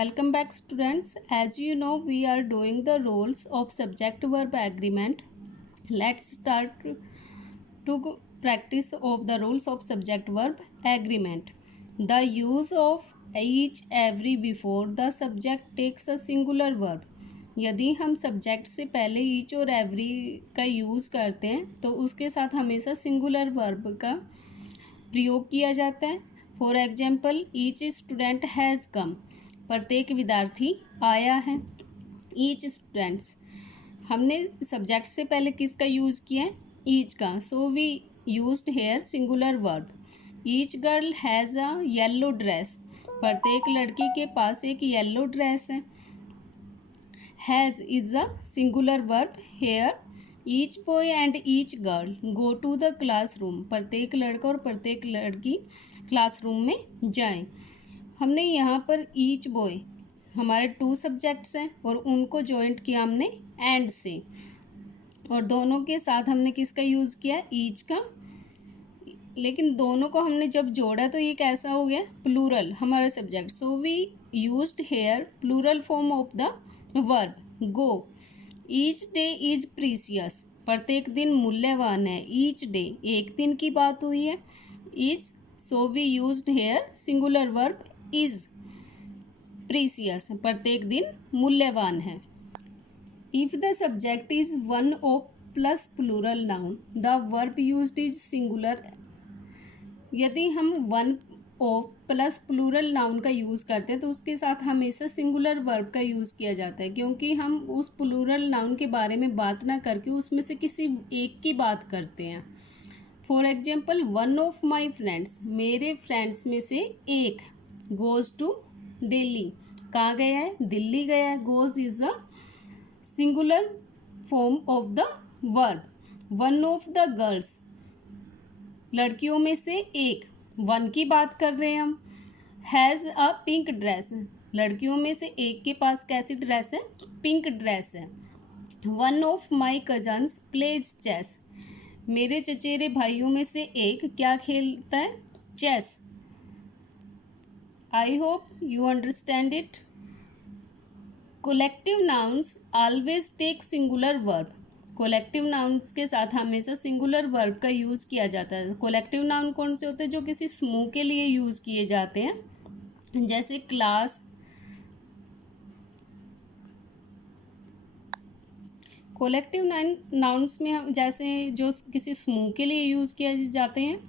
Welcome back, students. As you know, we are doing the roles of subject verb agreement. Let's start to practice of the rules of subject verb agreement. The use of each every before the subject takes a singular verb. यदि हम subject से पहले each और every का use करते हैं तो उसके साथ हमेशा सिंगुलर वर्ब का प्रयोग किया जाता है. For example, each student has come. प्रत्येक विद्यार्थी आया है. ईच स्टूडेंट्स, हमने सब्जेक्ट से पहले किसका यूज़ किया है? ईच का. So we used here singular verb. Each girl has a yellow dress. प्रत्येक लड़की के पास एक येलो ड्रेस है. Has is a singular verb here. Each boy and each girl go to the classroom. प्रत्येक लड़का और प्रत्येक लड़की क्लासरूम में जाएं. हमने यहाँ पर ईच बॉय, हमारे टू सब्जेक्ट्स हैं और उनको जॉइंट किया हमने एंड से, और दोनों के साथ हमने किसका यूज़ किया? ईच का. लेकिन दोनों को हमने जब जोड़ा तो ये कैसा हो गया? प्लूरल हमारा subject. So we used here plural form of the verb go. Each day is precious. प्रत्येक दिन मूल्यवान है. ईच डे, एक दिन की बात हुई है. Is, so we used here singular verb is. Precious, प्रत्येक दिन मूल्यवान है. If the subject is one of plus plural noun the verb used is singular. यदि हम one of plus plural noun का यूज़ करते हैं तो उसके साथ हमेशा सिंगुलर वर्ब का यूज़ किया जाता है, क्योंकि हम उस प्लूरल नाउन के बारे में बात ना करके उसमें से किसी एक की बात करते हैं. For example, one of my friends, मेरे फ्रेंड्स में से एक. गोज़ टू दिल्ली, कहाँ गया है? दिल्ली गया है. Goes is a singular form of the verb. One of the girls, लड़कियों में से एक. वन की बात कर रहे हैं हम. हैज़ अ पिंक ड्रेस, लड़कियों में से एक के पास कैसी ड्रेस है? पिंक ड्रेस है. One of my cousins plays chess, मेरे चचेरे भाइयों में से एक क्या खेलता है? Chess. I hope you understand it. Collective nouns always take singular verb. Collective nouns के साथ हमेशा सिंगुलर वर्ब का यूज़ किया जाता है. कोलेक्टिव नाउन कौन से होते हैं? जो किसी समूह के लिए यूज़ किए जाते हैं, जैसे क्लास. कोलेक्टिव नाउन्स में हम जैसे जो किसी समूह के लिए यूज़ किए जाते हैं,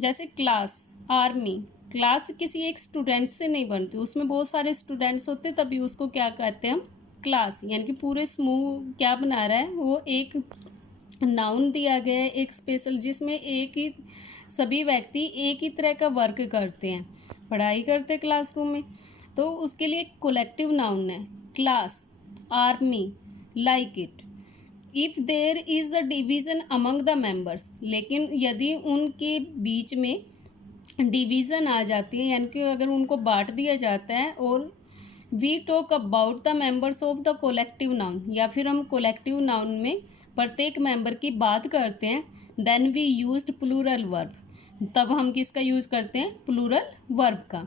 जैसे क्लास, आर्मी. क्लास किसी एक स्टूडेंट से नहीं बनती, उसमें बहुत सारे स्टूडेंट्स होते हैं, तभी उसको क्या कहते हैं? हम क्लास. यानी कि पूरे समूह क्या बना रहा है? वो एक नाउन दिया गया है, एक स्पेशल, जिसमें एक ही सभी व्यक्ति एक ही तरह का वर्क करते हैं, पढ़ाई करते हैं क्लासरूम में, तो उसके लिए कोलेक्टिव नाउन है. Class, army, like it. If there is a division among the members, लेकिन यदि उनके बीच में डिवीज़न आ जाती है, यानी कि अगर उनको बांट दिया जाता है, और we talk about the members of the collective noun, या फिर हम कोलेक्टिव नाउन में प्रत्येक मेंबर की बात करते हैं, then we used plural verb. तब हम किसका यूज़ करते हैं? प्लूरल वर्ब का.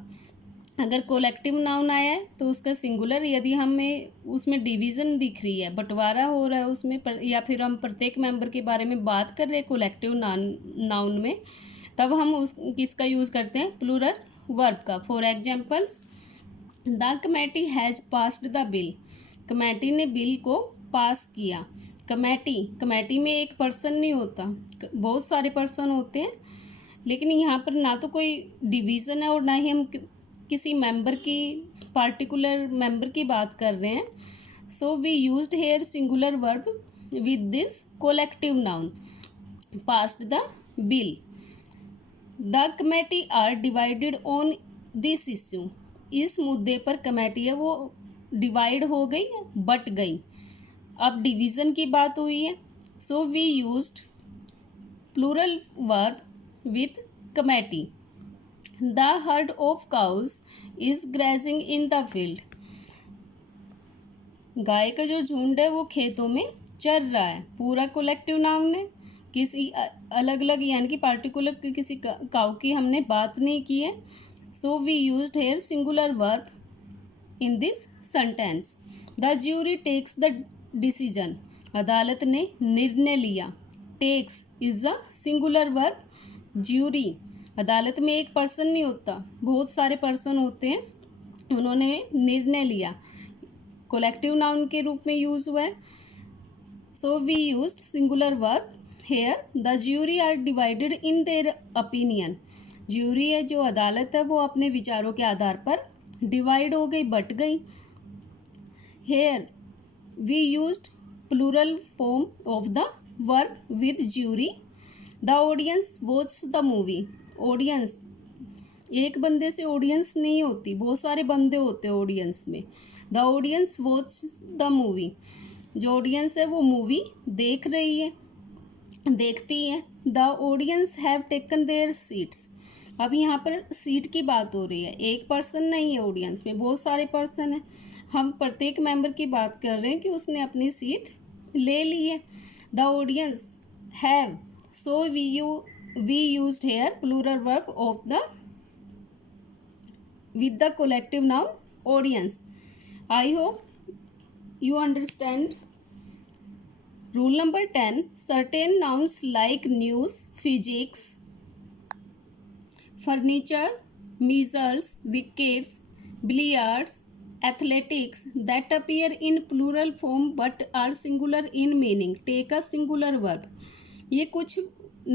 अगर कोलेक्टिव नाउन आया है तो उसका सिंगुलर. यदि हमें उसमें डिवीज़न दिख रही है, बंटवारा हो रहा है उसमें या फिर हम प्रत्येक मेंबर के बारे में बात कर रहे हैं कोलेक्टिव नाउन में, तब हम उस किसका यूज़ करते हैं? प्लूरल वर्ब का. For examples, the committee has passed the bill. Committee ने बिल को पास किया. कमेटी में एक पर्सन नहीं होता, बहुत सारे पर्सन होते हैं, लेकिन यहाँ पर ना तो कोई डिवीज़न है और ना ही हम किसी मेंबर की, पार्टिकुलर मेंबर की बात कर रहे हैं. So we used here singular verb with this collective noun. Passed the bill. The committee are divided on this issue. इस मुद्दे पर कमेटी है वो डिवाइड हो गई, बट गई. अब डिवीज़न की बात हुई है, so we used plural verb with committee. The herd of cows is grazing in the field. गाय का जो झुंड है वो खेतों में चर रहा है. पूरा कोलेक्टिव नाउन है, किसी अलग अलग यानी कि पार्टिकुलर किसी काउ की हमने बात नहीं की है. So we used here singular verb in this sentence. The jury takes the decision. अदालत ने निर्णय लिया. takes is a singular verb. jury, अदालत में एक पर्सन नहीं होता, बहुत सारे पर्सन होते हैं. उन्होंने निर्णय लिया, कोलेक्टिव नाउन के रूप में यूज हुआ है. So we used singular verb here. The jury are divided in their opinion. Jury है जो अदालत है वो अपने विचारों के आधार पर डिवाइड हो गई, बट गई. Here we used plural form of the verb with jury. The audience watch the movie. Audience, एक बंदे से ऑडियंस नहीं होती, बहुत सारे बंदे होते हैं ऑडियंस में. The audience watch the movie. जो ऑडियंस है वो मूवी देख रही है, देखती है. The audience have taken there seats. अब यहाँ पर सीट की बात हो रही है, एक पर्सन नहीं है ऑडियंस में, बहुत सारे पर्सन हैं. हम प्रत्येक मेंबर की बात कर रहे हैं कि उसने अपनी सीट ले ली है. The audience have, so we used here plural verb of the with the collective noun audience. I hope you understand. Rule number 10. Certain nouns like news, physics, furniture, measles, wickets, billiards, athletics that appear in plural form but are singular in meaning take a singular verb. ये कुछ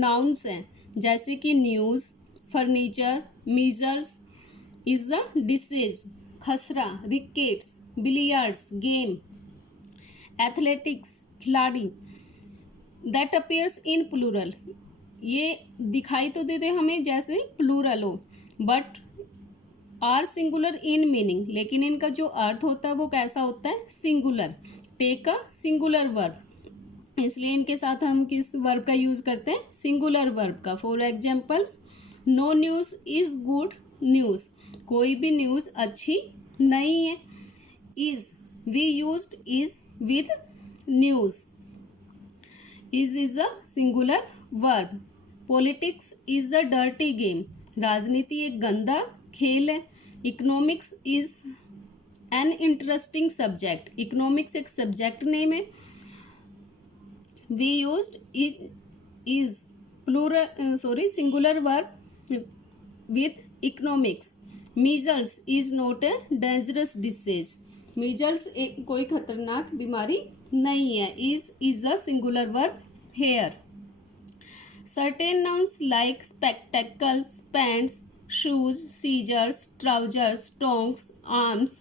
nouns हैं जैसे कि news, furniture, measles is a disease, खसरा, wickets, billiards, game, athletics, खिलाड़ी. That appears in plural. ये दिखाई तो देते हमें जैसे प्लूरल हो, but are singular in meaning, लेकिन इनका जो अर्थ होता है वो कैसा होता है, singular. Take a singular verb, इसलिए इनके साथ हम किस वर्ब का यूज़ करते हैं, सिंगुलर वर्ब का. For examples, no news is good news. कोई भी न्यूज़ अच्छी नहीं है. Is, we used is with news. Is a singular verb. Politics is a dirty game. राजनीति एक गंदा खेल है. Economics is an interesting subject. Economics एक सब्जेक्ट नेम है. We used is singular verb with economics. Measles is not a dangerous disease. Measles एक कोई खतरनाक बीमारी नहीं है. Is a singular verb here. Certain nouns like spectacles, pants, shoes, scissors, trousers, tongs, arms,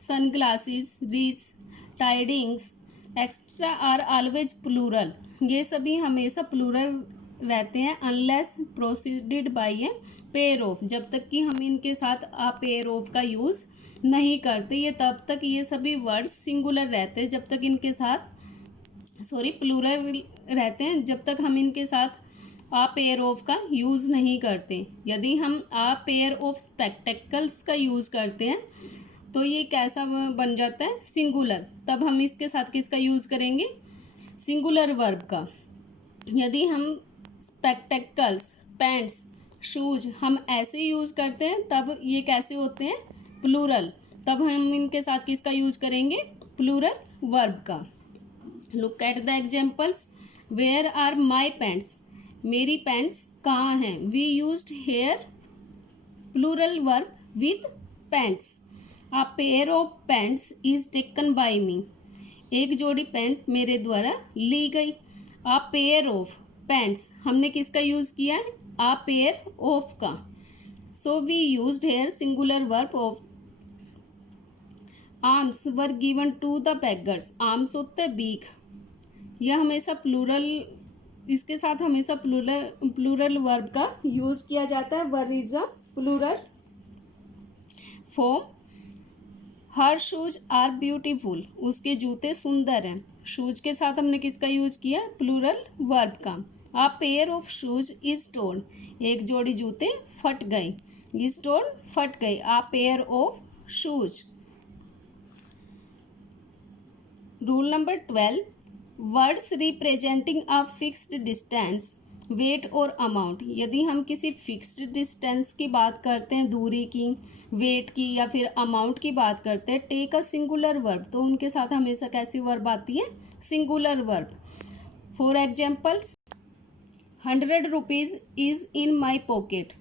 sunglasses, riches, tidings extra are always plural. ये सभी हमेशा plural रहते हैं unless preceded by a pair of. जब तक कि हम इनके साथ आ पेयर ऑफ का यूज़ नहीं करते, ये तब तक ये सभी वर्ड्स सिंगुलर रहते हैं जब तक इनके साथ प्लूरल रहते हैं, जब तक हम इनके साथ आ पेयर ऑफ का यूज़ नहीं करते. यदि हम आ पेयर ऑफ स्पेक्टेकल्स का यूज़ करते हैं तो ये कैसा बन जाता है, सिंगुलर. तब हम इसके साथ किसका यूज़ करेंगे, सिंगुलर वर्ब का. यदि हम स्पेक्टेकल्स, पैंट्स, शूज हम ऐसे यूज़ करते हैं तब ये कैसे होते हैं, प्लूरल. तब हम इनके साथ किसका यूज़ करेंगे, प्लूरल वर्ब का. Look at the examples. Where are my pants. मेरी पैंट्स कहाँ हैं. We used here plural verb with pants. A pair of pants is taken by me. एक जोड़ी पैंट मेरे द्वारा ली गई. अ पेयर ऑफ पैंट्स हमने किसका यूज़ किया है, आ पेयर ऑफ का. So we used here singular verb of. Arms were given to the beggars. Arms होता है बीक. यह हमेशा प्लूरल, इसके साथ हमेशा प्लूरल वर्ब का यूज़ किया जाता है. Were is a plural form. Her shoes are beautiful. उसके जूते सुंदर हैं. शूज के साथ हमने किसका यूज़ किया, प्लूरल वर्ब का. A pair of shoes is torn. एक जोड़ी जूते फट गए. इज टोर्न फट गए. A pair of shoes. Rule number 12. Words representing a fixed distance weight और अमाउंट, यदि हम किसी फिक्स्ड डिस्टेंस की बात करते हैं, दूरी की, वेट की या फिर अमाउंट की बात करते हैं, टेक अ सिंगुलर वर्ब, तो उनके साथ हमेशा कैसी वर्ब आती है? Singular verb. For examples, 100 rupees is in my pocket,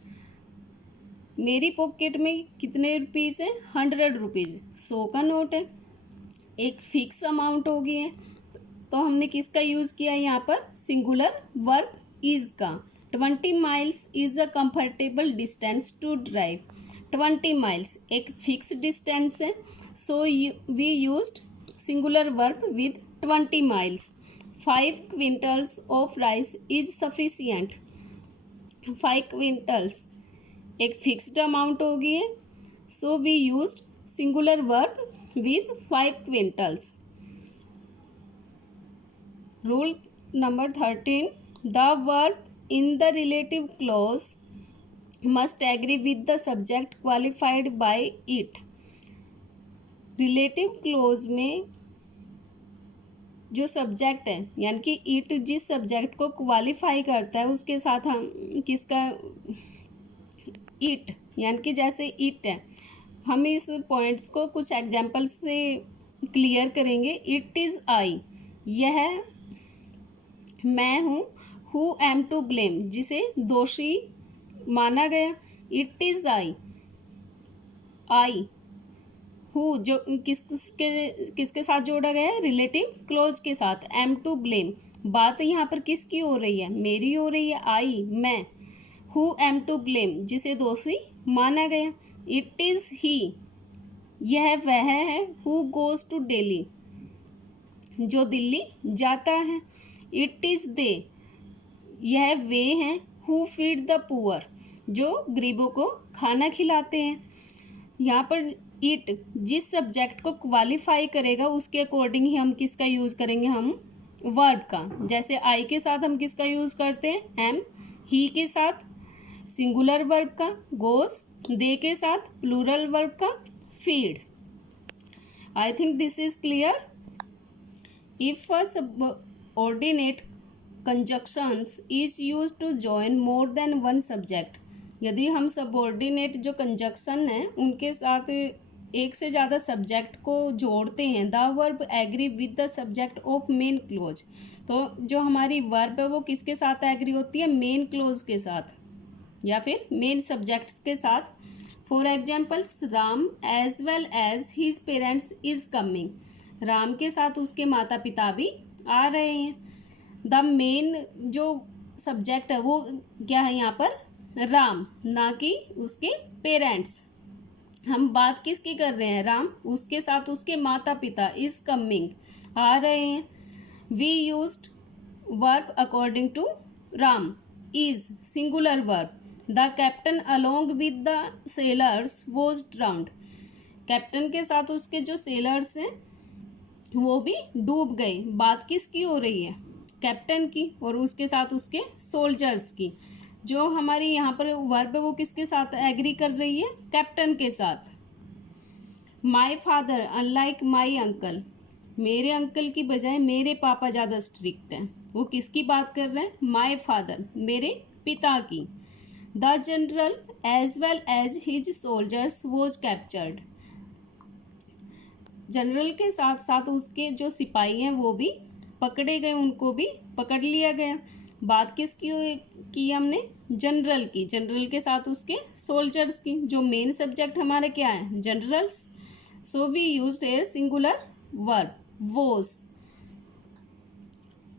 मेरी पॉकेट में कितने रुपीज़ हैं? 100 रुपीज़, 100 का नोट है। एक फिक्स अमाउंट हो गई है, तो हमने किसका यूज़ किया है यहाँ पर? सिंगुलर वर्ब इज़ का। 20 miles is a comfortable distance to drive, 20 miles एक फिक्स डिस्टेंस है, so we used singular verb with 20 miles. 5 quintals of rice is sufficient, 5 quintals एक फिक्स्ड अमाउंट हो गई है, so we used singular verb with 5 quintals. Rule number 13, the verb in the relative clause must agree with the subject qualified by it. Relative clause में जो subject है, यानी कि it जिस सब्जेक्ट को क्वालिफाई करता है, उसके साथ हम किसका? इट, यानी कि जैसे इट है, हम इस पॉइंट्स को कुछ एग्जाम्पल्स से क्लियर करेंगे। इट इज़ आई, यह मैं हूँ। हु एम टू ब्लेम, जिसे दोषी माना गया। It is I, I who जो किसके साथ जोड़ा गया है? रिलेटिव क्लोज के साथ। एम टू ब्लेम, बात यहाँ पर किसकी हो रही है? मेरी हो रही है। आई मैं। हु एम टू ब्लेम, जिसे दोषी माना गया। इट इज़ ही, यह वह है। हु गोज टू दिल्ली, जो दिल्ली जाता है। इट इज़ दे, यह वे हैं। हु फीड द पुअर, जो गरीबों को खाना खिलाते हैं। यहाँ पर इट जिस सब्जेक्ट को क्वालिफाई करेगा, उसके अकॉर्डिंग ही हम किसका यूज़ करेंगे? हम वर्ब का। जैसे आई के साथ हम किसका यूज़ करते हैं? एम। ही के साथ सिंगुलर वर्ब का गोस। दे के साथ प्लूरल वर्ब का फीड। I think this is clear. If a subordinate conjunctions is used to join more than one subject, यदि हम सबऑर्डिनेट जो कंजक्शन है उनके साथ एक से ज़्यादा सब्जेक्ट को जोड़ते हैं, the verb agree with the subject of main clause, तो जो हमारी वर्ब है वो किसके साथ एग्री होती है? मेन क्लोज के साथ या फिर मेन सब्जेक्ट्स के साथ। For examples, Ram as well as his parents is coming, Ram के साथ उसके माता पिता भी आ रहे हैं। द मेन जो सब्जेक्ट है वो क्या है यहाँ पर? राम, ना कि उसके पेरेंट्स। हम बात किसकी कर रहे हैं? राम, उसके साथ उसके माता पिता इज कमिंग, आ रहे हैं। We used verb according to Ram, is singular verb. The captain along with the sailors was drowned, captain के साथ उसके जो सेलर्स हैं वो भी डूब गए। बात किसकी हो रही है? कैप्टन की, और उसके साथ उसके सोल्जर्स की। जो हमारी यहाँ पर वर्ब है वो किसके साथ एग्री कर रही है? कैप्टन के साथ। My father unlike my uncle, मेरे अंकल की बजाय मेरे पापा ज़्यादा स्ट्रिक्ट हैं। वो किसकी बात कर रहे हैं? माई फादर, मेरे पिता की। The general as well as his soldiers was captured, general के साथ साथ उसके जो सिपाही हैं वो भी पकड़े गए, उनको भी पकड़ लिया गया। बात किसकी की हमने? जनरल की, जनरल के साथ उसके सोल्जर्स की। जो मेन सब्जेक्ट हमारे क्या है? Generals. So we used here singular verb was.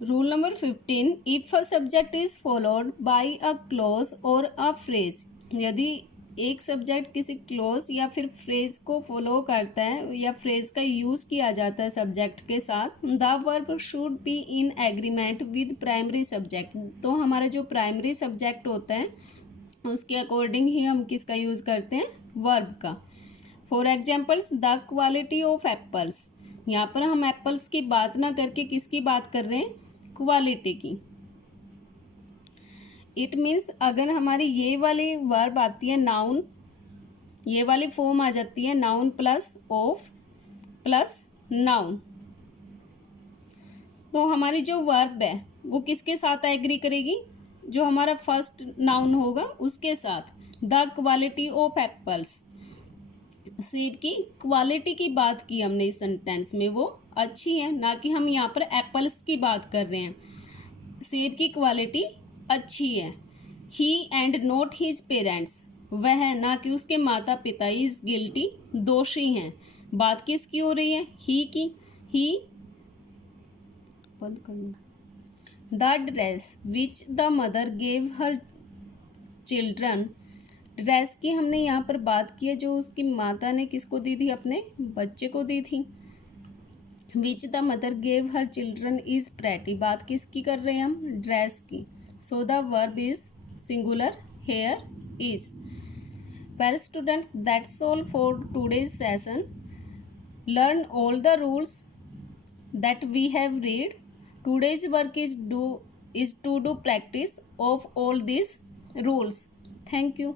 Rule number 15, if a subject is followed by a clause और अ फ्रेज, यदि एक सब्जेक्ट किसी क्लॉज या फिर फ्रेज को फॉलो करता है या फ्रेज का यूज़ किया जाता है सब्जेक्ट के साथ, the verb should be in agreement with primary subject, तो हमारा जो प्राइमरी सब्जेक्ट होता है उसके अकॉर्डिंग ही हम किसका यूज़ करते हैं? वर्ब का। For examples, the quality of apples, यहाँ पर हम एप्पल्स की बात ना करके किसकी बात कर रहे हैं? क्वालिटी की। इट मीन्स अगर हमारी ये वाली वर्ब आती है नाउन, ये वाली फॉर्म आ जाती है noun plus of plus noun, तो हमारी जो वर्ब है वो किसके साथ एग्री करेगी? जो हमारा फर्स्ट नाउन होगा उसके साथ। द क्वालिटी ऑफ एप्पल्स, सेब की क्वालिटी की बात की हमने इस सेंटेंस में, वो अच्छी है, ना कि हम यहाँ पर एप्पल्स की बात कर रहे हैं। सेब की क्वालिटी अच्छी है। ही एंड नॉट हिज पेरेंट्स, वह ना कि उसके माता पिता, इज गिल्टी, दोषी हैं। बात किसकी हो रही है? ही की। ही, बंद करना। The dress which the mother gave her children, dress की हमने यहाँ पर बात की है जो उसकी माता ने किसको दी थी? अपने बच्चे को दी थी। Which the mother gave her children is pretty, बात किसकी कर रहे हैं हम? ड्रेस की। So the verb is singular here is. Well students, that's all for today's session. Learn all the rules that we have read. Today's work is to do practice of all these rules. Thank you.